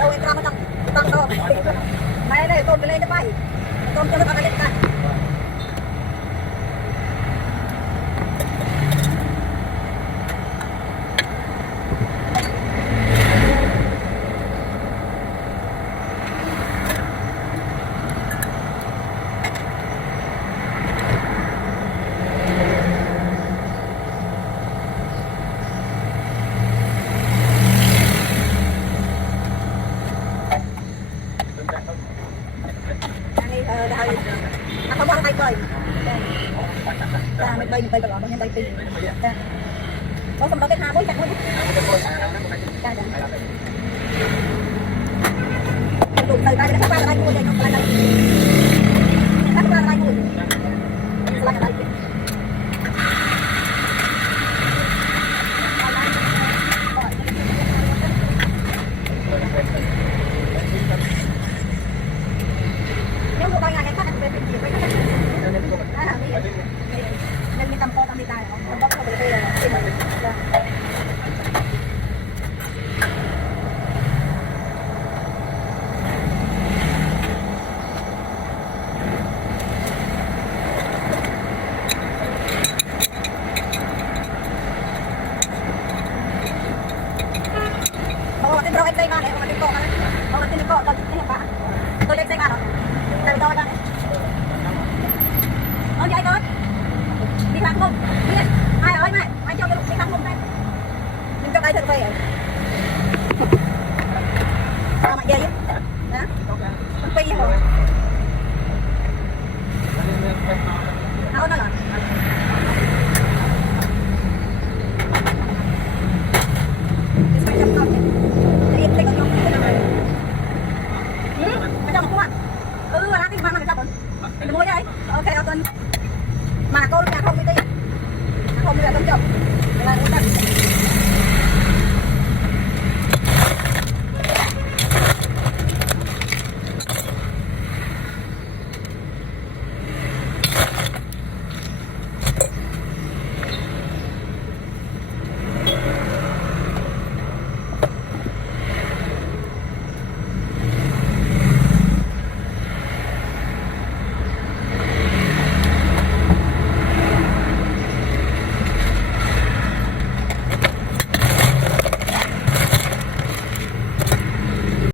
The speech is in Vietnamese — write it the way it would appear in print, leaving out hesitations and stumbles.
ôi ra mà tăng đâu mày này tôm lên cho bay tôm cho nó ăn lên này không có tay bơi ra mình bơi rồi mình bơi pin có xong đó cái hai bối chặt quá đủ từ đây nó qua đây mua đây không phải đây